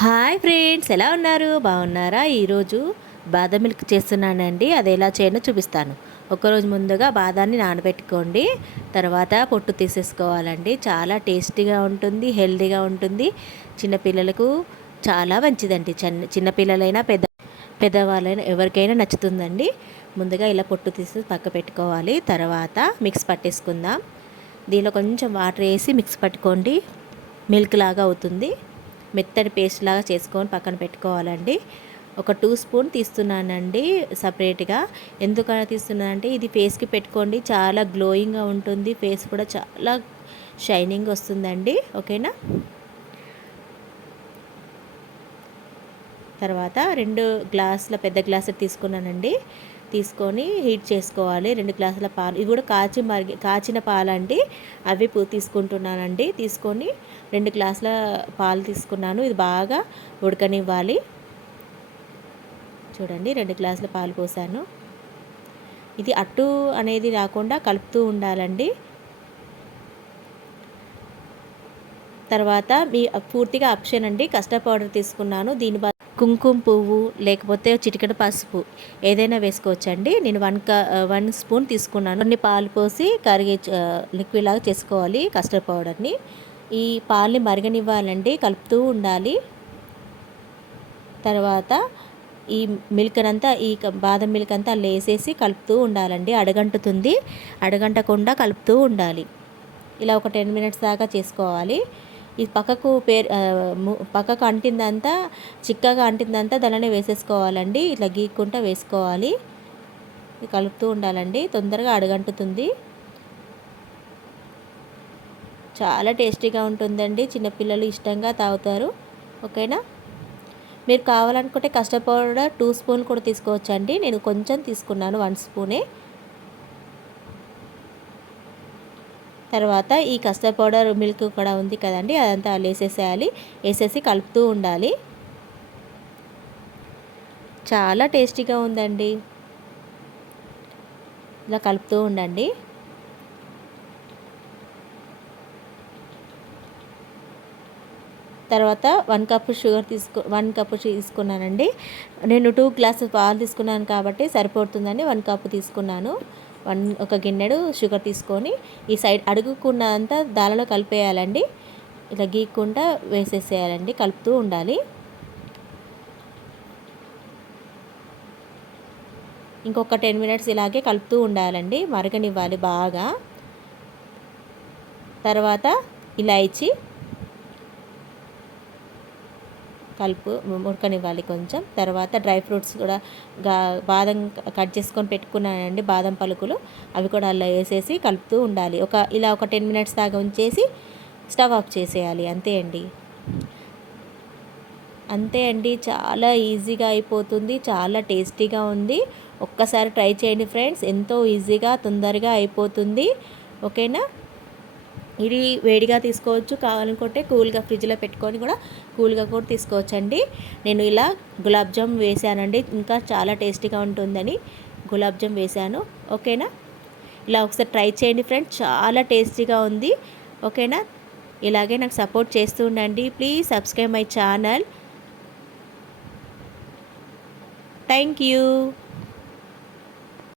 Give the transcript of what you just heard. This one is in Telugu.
హాయ్ ఫ్రెండ్స్, ఎలా ఉన్నారు? బాగున్నారా? ఈరోజు బాదం మిల్క్ చేస్తున్నానండి. అది ఎలా చేయాలో చూపిస్తాను. ఒకరోజు ముందుగా బాదాన్ని నానబెట్టుకోండి. తర్వాత పొట్టు తీసేసుకోవాలండి. చాలా టేస్టీగా ఉంటుంది, హెల్తీగా ఉంటుంది. చిన్నపిల్లలకు చాలా మంచిదండి. చిన్నపిల్లలైనా పెద్దవాళ్ళైనా ఎవరికైనా నచ్చుతుందండి. ముందుగా ఇలా పొట్టు తీసి పక్క పెట్టుకోవాలి. తర్వాత మిక్స్ పట్టేసుకుందాం. దీనిలో కొంచెం వాటర్ వేసి మిక్స్ పట్టుకోండి. మిల్క్ లాగా అవుతుంది. మెత్తటి పేస్ట్ లాగా చేసుకొని పక్కన పెట్టుకోవాలండి. ఒక 2 స్పూన్ తీస్తున్నానండి సపరేట్గా. ఎందుకలా తీస్తున్నానంటే ఇది ఫేస్కి పెట్టుకోండి, చాలా గ్లోయింగ్గా ఉంటుంది. ఫేస్ కూడా చాలా షైనింగ్ వస్తుందండి. ఓకేనా. తర్వాత 2 గ్లాసుల పెద్ద గ్లాసులు తీసుకున్నానండి. తీసుకొని హీట్ చేసుకోవాలి. 2 గ్లాసుల పాలు, ఇవి కూడా కాచిన పాలండి. అవి తీసుకుంటున్నానండి. తీసుకొని 2 గ్లాసుల పాలు తీసుకున్నాను. ఇది బాగా ఉడకనివ్వాలి. చూడండి, 2 గ్లాసుల పాలు పోసాను. ఇది అట్టు అనేది రాకుండా కలుపుతూ ఉండాలండి. తర్వాత పూర్తిగా ఆప్షన్ అండి. కస్టర్డ్ పౌడర్ తీసుకున్నాను. దీని కుంకుమ పువ్వు లేకపోతే చిటికెడు పసుపు ఏదైనా వేసుకోవచ్చండి. నేను 1 స్పూన్ తీసుకున్నాను. కొన్ని పాలు పోసి లిక్విడ్ లాగా చేసుకోవాలి కస్టర్డ్ పౌడర్ని. ఈ పాలని మరగనివ్వాలండి, కలుపుతూ ఉండాలి. తర్వాత ఈ మిల్క్ అంతా, ఈ బాదం మిల్క్ అంతా అలా వేసేసి కలుపుతూ ఉండాలండి. అడగంటుతుంది, అడగంటకుండా కలుపుతూ ఉండాలి. ఇలా ఒక 10 మినిట్స్ దాకా చేసుకోవాలి. ఈ పక్కకు అంటిందంతా, చిక్కగా అంటిందంతా దానిలోనే వేసేసుకోవాలండి. ఇట్లా గీక్కుంటా వేసుకోవాలి. కలుపుతూ ఉండాలండి, తొందరగా అడుగంటుతుంది. చాలా టేస్టీగా ఉంటుందండి. చిన్నపిల్లలు ఇష్టంగా తాగుతారు. ఓకేనా. మీరు కావాలనుకుంటే కస్టర్డ్ పౌడర్ 2 స్పూన్ కూడా తీసుకోవచ్చండి. నేను కొంచెం తీసుకున్నాను, 1 స్పూనే. తర్వాత ఈ కస్టర్డ్ పౌడర్ మిల్క్ కూడా ఉంది కదండి, అదంతా వేసేసేయాలి. వేసేసి కలుపుతూ ఉండాలి. చాలా టేస్టీగా ఉందండి. ఇలా కలుపుతూ ఉండండి. తర్వాత 1 కప్పు తీసుకున్నానండి. నేను 2 గ్లాసులు పాలు తీసుకున్నాను కాబట్టి సరిపోతుందని 1 కప్పు తీసుకున్నాను. ఒక గిన్నెడు షుగర్ తీసుకొని ఈ సైడ్ అడుగుకున్నంతా దానిలో కలిపేయాలండి. ఇలా గీక్కుంటా వేసేసేయాలండి, కలుపుతూ ఉండాలి. ఇంకొక 10 మినిట్స్ ఇలాగే కలుపుతూ ఉండాలండి, మరగనివ్వాలి బాగా. తర్వాత ఇలాయచి ఉడకనివ్వాలి కొంచెం. తర్వాత డ్రై ఫ్రూట్స్ కూడా బాదం కట్ చేసుకొని పెట్టుకున్నానండి, బాదం పలుకులు. అవి కూడా అలా వేసేసి కలుపుతూ ఉండాలి. ఇలా ఒక 10 మినిట్స్ దాకా ఉంచేసి స్టవ్ ఆఫ్ చేసేయాలి. అంతే అండి, చాలా ఈజీగా అయిపోతుంది. చాలా టేస్టీగా ఉంది. ఒక్కసారి ట్రై చేయండి ఫ్రెండ్స్. ఎంతో ఈజీగా తొందరగా అయిపోతుంది. ఓకేనా. ఇది వేడిగా తీసుకోవచ్చు, కావాలనుకుంటే కూల్గా ఫ్రిడ్జ్లో పెట్టుకొని కూడా కూల్గా కూడా తీసుకోవచ్చండి. నేను ఇలా గులాబ్ జామ్ వేసానండి, ఇంకా చాలా టేస్టీగా ఉంటుందని గులాబ్ జామ్ వేసాను. ఓకేనా. ఇలా ఒకసారి ట్రై చేయండి ఫ్రెండ్స్, చాలా టేస్టీగా ఉంది. ఓకేనా. ఇలాగే నాకు సపోర్ట్ చేస్తూ ఉండండి. Please subscribe my channel. Thank you.